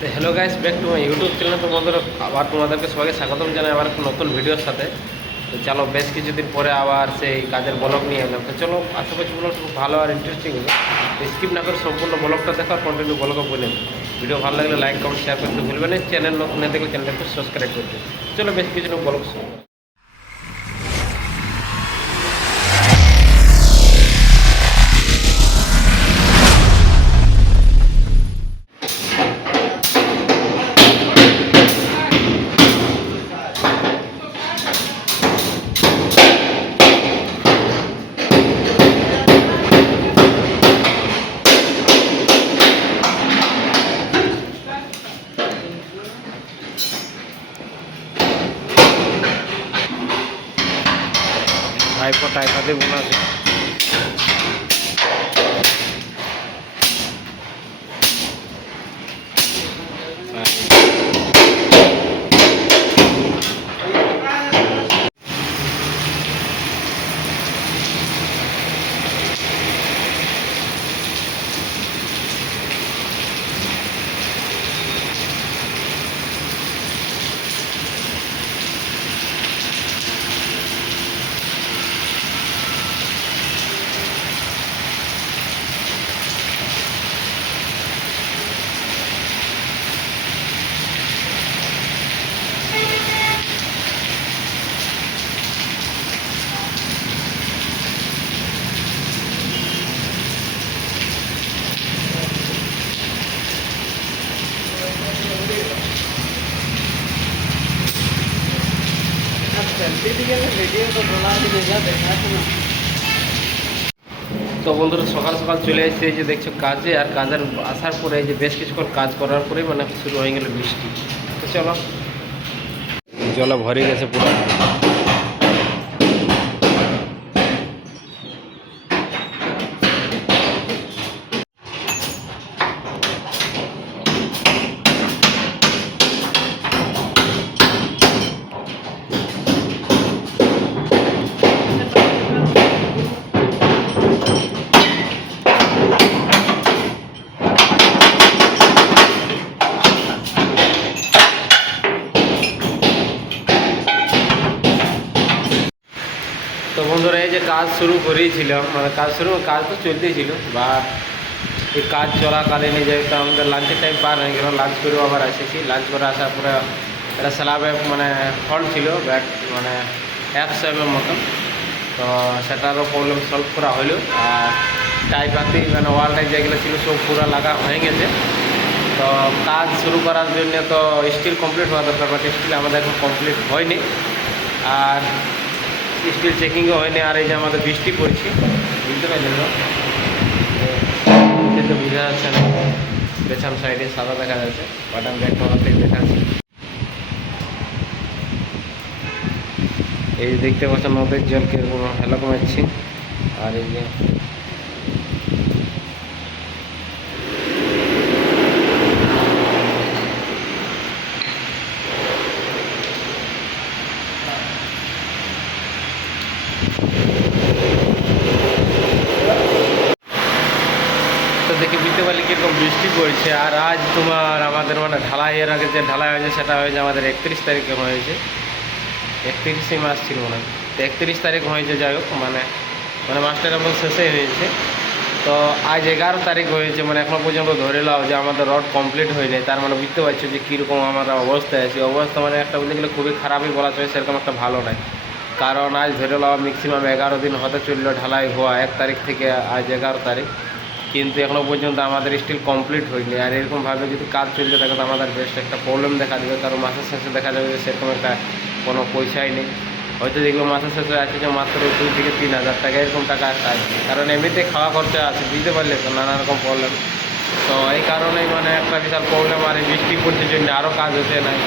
তো hello guys, back to my YouTube channel. তো বন্ধুরা, আবার তোমাদেরকে সবাইকে স্বাগতম জানাই আমার একটা নতুন ভিডিওর সাথে। তো চলো, বেশ কিছুদিন পরে আবার সেই কাজের ব্লগ নিয়ে এলাম। তো চলো, আশা করছি ব্লগটা খুব ভালো আর ইন্টারেস্টিং হবে। তো স্কিপ না করে সম্পূর্ণ ব্লগটা দেখো আর কন্টিনিউ ব্লগও বলে। ভিডিও ভালো লাগলে লাইক কমেন্ট শেয়ার করতে ভুলবেন না। চ্যানেল নতুন না দেখলে চ্যানেলটা একটু সাবস্ক্রাইব করতে। চলো, বেশ কিছু ব্লগ শুরু। ভাইপো টাইপাতে বোনা আছে। তো বন্ধুরা, সকাল সকাল চলে এসেছে, এই যে দেখছো কাজে। আর কাজের আসার পরে এই যে বেশ কিছুক্ষণ কাজ করার পরে মানে শুরু হয়ে গেল বৃষ্টি। তো চলো, জলে ভরে গেছে পুরো। তো বন্ধুরা, এই যে কাজ শুরু করেছিলাম, মানে কাজ তো চলতেই ছিল, বা এই কাজ চলাকালীন যেহেতু আমাদের লাঞ্চের টাইম পার হয়ে গেল, লাঞ্চ করেও আবার এসেছি। লাঞ্চ করে আসার পরে একটা স্ল্যাবে মানে ফল্ট ছিল, ব্যাট মানে 100 mm মতন। তো সেটারও প্রবলেম সলভ করা হলো। আর টাইপাতি মানে ওয়ালটাই যেগুলো ছিল সব পুরো লাগা হয়ে গেছে। তো কাজ শুরু করার জন্য তো স্টিল কমপ্লিট হওয়া দরকার, বাট স্টিল আমাদের এখন কমপ্লিট হয়নি। আর স্টিল চেকিংও হয়নি। আর এই যে আমাদের বৃষ্টি পড়ছে, বুঝতে পারলেন না? তো বোঝা যাচ্ছে না, পেছন সাইডে সাদা দেখা যাচ্ছে, বাটাম ব্যাক করার থেকে দেখা যাচ্ছে। এই দেখতে পাচ্ছেন নদীর জল কিরকম হেলো কমাচ্ছি। আর এই যে তো দেখে বুঝতে পারলে কীরকম বৃষ্টি পড়ছে। আর আজ তোমার আমাদের মানে ঢালাইয়ের আগে যে ঢালাই হয়েছে সেটা হয়েছে আমাদের 31 তারিখে হয়েছে। 31শে মাস ছিল মনে হয়। তো 31 তারিখ হয়েছে, যাই হোক মানে মানে মাসটার এবং শেষে হয়েছে। তো আজ 11 তারিখ হয়েছে, মানে এখনও পর্যন্ত ধরে নাও যে আমাদের রড কমপ্লিট হয়নি। তার মানে বুঝতে পারছো যে কীরকম আমরা অবস্থায় আছি। অবস্থা মানে একটা বলতে গেলে খুবই খারাপই বলা চলে, সেরকম একটা ভালো নয়। কারণ আজ ধরে নাও ম্যাক্সিমাম 11 দিন হতে চললো ঢালাই হওয়া, 1 তারিখ থেকে আজ 11 তারিখ, কিন্তু এখনও পর্যন্ত আমাদের স্টিল কমপ্লিট হয়নি। আর এরকমভাবে যদি কাজ চলতে থাকে তো আমাদের বেশ একটা প্রবলেম দেখা দেবে। কারণ মাসের শেষে দেখা যাবে যে সেরকম একটা কোনো পয়সাই নেই। হয়তো দেখবো মাসের শেষে আছে যে মাত্র 2 থেকে 3 হাজার টাকা, এরকম টাকা আসে। কারণ এমনিতে খাওয়া খরচা আছে, বুঝতে পারলে তো, নানা রকম প্রবলেম। তো এই কারণেই মানে একটা বিশাল প্রবলেম। আর এই বৃষ্টি পড়ছে জন্য আরও কাজ হচ্ছে নাই।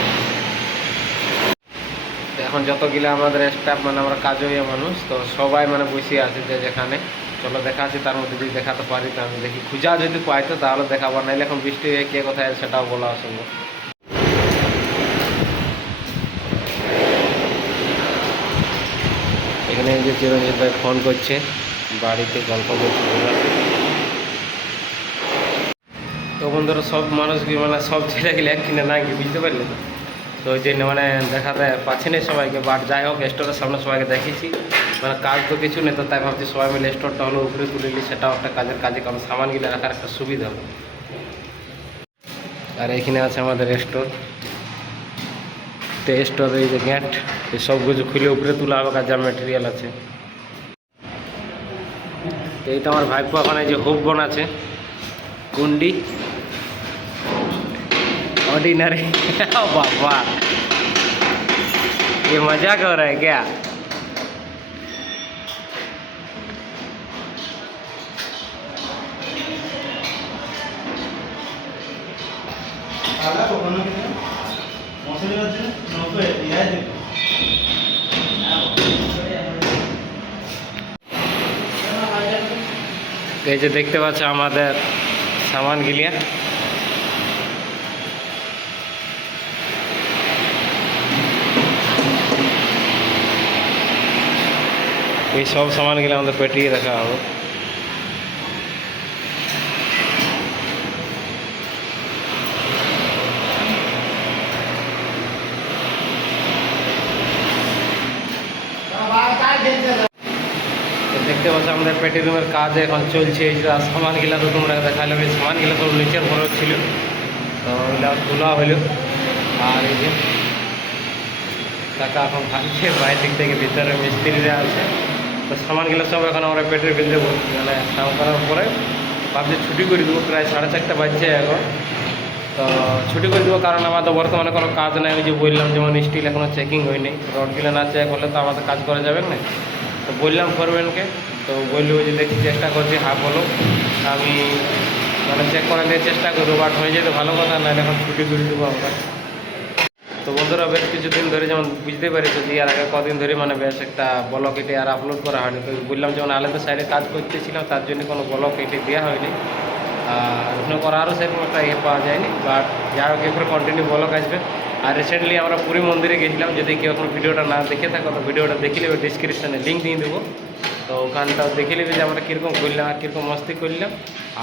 এখন যতগুলো আমাদের স্টাফ মানে আমরা কাজইয়া মানুষ, তো সবাই মানে বসে আছে যে যেখানে। চলো দেখা আছে, তার মধ্যে যদি দেখাতে পারি তো আমি দেখি, খুঁজা যদি পাইতো তাহলে দেখাবো, নাহলে এখন বৃষ্টি হয়ে কে কোথায় আছে সেটাও বলা অসম্ভব। এখানে যে চিরঞ্জিত ভাই ফোন করছে, বাড়িতে গল্প করছে। তো বন্ধুরা সব মানুষ মানে সব ছেলেগুলো এক কিনে না কি বুঝতে পারলে তো। তো ওই জন্য মানে দেখাতে পাচ্ছি না সবাইকে, বাট যাই হোক স্টোরের সামনে সবাইকে দেখিয়েছি। মানে কাজ তো কিছু নেই, তো তাই ভাবছি সবাই মিলে স্টোরটা হলো উপরে তুলে নিই, সেটাও একটা কাজে কারণ সামানগুলো রাখার একটা সুবিধা হবে। আর এখানে আছে আমাদের স্টোর, তো স্টোরে এই যে গেট, এই সব কিছু খুলে উপরে তোলা হবে, কাজ যা মেটেরিয়াল আছে। তো এই তো আমার ভাইপো ওখানে যে হুক আছে, कुंडी ऑर्डिनरी बाबा ये मजाक हो रहा है क्या? এই যে দেখতে পাচ্ছ আমাদের সামান গিলিয়া, এই সব সামানগুলো আমাদের পেটিয়ে রাখা হবে। দেখতে পাচ্ছ আমাদের পেটি রুমের কাজ এখন চলছে। এই যে সামানগুলো তো তোমরা দেখালাম, এই সামানগুলো সব নিচের ঘরে ছিল, তো ওইগুলো তোলা হইল। আর এই যে টাকা এখন ভাঙছে, বাইরের দিক থেকে ভিতরে মিস্ত্রিরা আছে, তো সামানগুলো সব এখন আমরা পেটের বিল দেবো। মানে কাম করার পরে ভাবছি ছুটি করে দেবো, প্রায় 4:30 বাজছে এখন। তো ছুটি করে দেবো, কারণ আমাদের বর্তমানে কোনো কাজ নেই। ওই যে বললাম যেমন স্টিল এখনও চেকিং হয়নি, রডগুলো না চেক করলে তো আমাদের কাজ করা যাবে না। তো বললাম করবেনকে, তো বললো যে দেখি চেষ্টা করছি, হ্যাঁ বলো, আমি মানে চেক করার দিয়ে চেষ্টা করবো, বাট হয়ে যেতে ভালো কথা, না এখন ছুটি করে দেবো আমরা। তো বন্ধুরা বেশ কিছুদিন ধরে যেমন বুঝতে পেরেছি যে আর আগে কদিন ধরে মানে বেশ একটা ব্লগ এটে আর আপলোড করা হয়নি। তো বললাম যেমন আলাদা সাইডে কাজ করতেছিলাম, তার জন্য কোনো ব্লগ এটে দেওয়া হয়নি, আর ওখানে করা আরও সেরকম একটা ইয়ে পাওয়া যায়নি। বাট যাই হোক এরপরে কন্টিনিউ ব্লগ আসবে। আর রিসেন্টলি আমরা পুরী মন্দিরে গেছিলাম, যদি কেউ এখন ভিডিওটা না দেখে থাকো তো ভিডিওটা দেখে নেবে, ডিসক্রিপশানে লিঙ্ক দিয়ে দেবো। তো ওখানটাও দেখে নেবে যে আমরা কীরকম করলাম আর কীরকম মস্তি করলাম।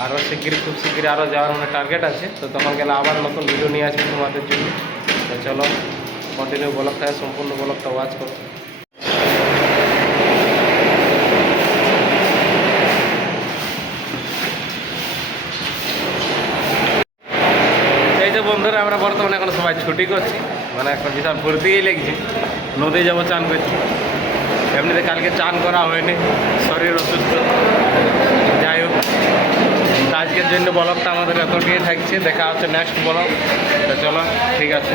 আরও শিগগিরি খুব শিগগিরি আরও যাওয়ার মানে টার্গেট আছে, তো তখন গেলে আবার নতুন ভিডিও নিয়ে আসবে তোমাদের জন্য। তো চলো কন্টিনিউ ব্লগটা, সম্পূর্ণ ব্লগটা ওয়াচ করো। এই যে বন্ধুরা আমরা বর্তমানে এখন সবাই ছুটি করছি, মানে এখন বিশাল ফুর্তিই লেগেছে, নদী যাবো চান করছি। এমনিতে কালকে চান করা হয়নি, শরীর অসুস্থ। যাই হোক আজকের জন্য ব্লগটা আমাদের এতটাই থাকছে, দেখা হচ্ছে নেক্সট ব্লগ। তো চলো ঠিক আছে।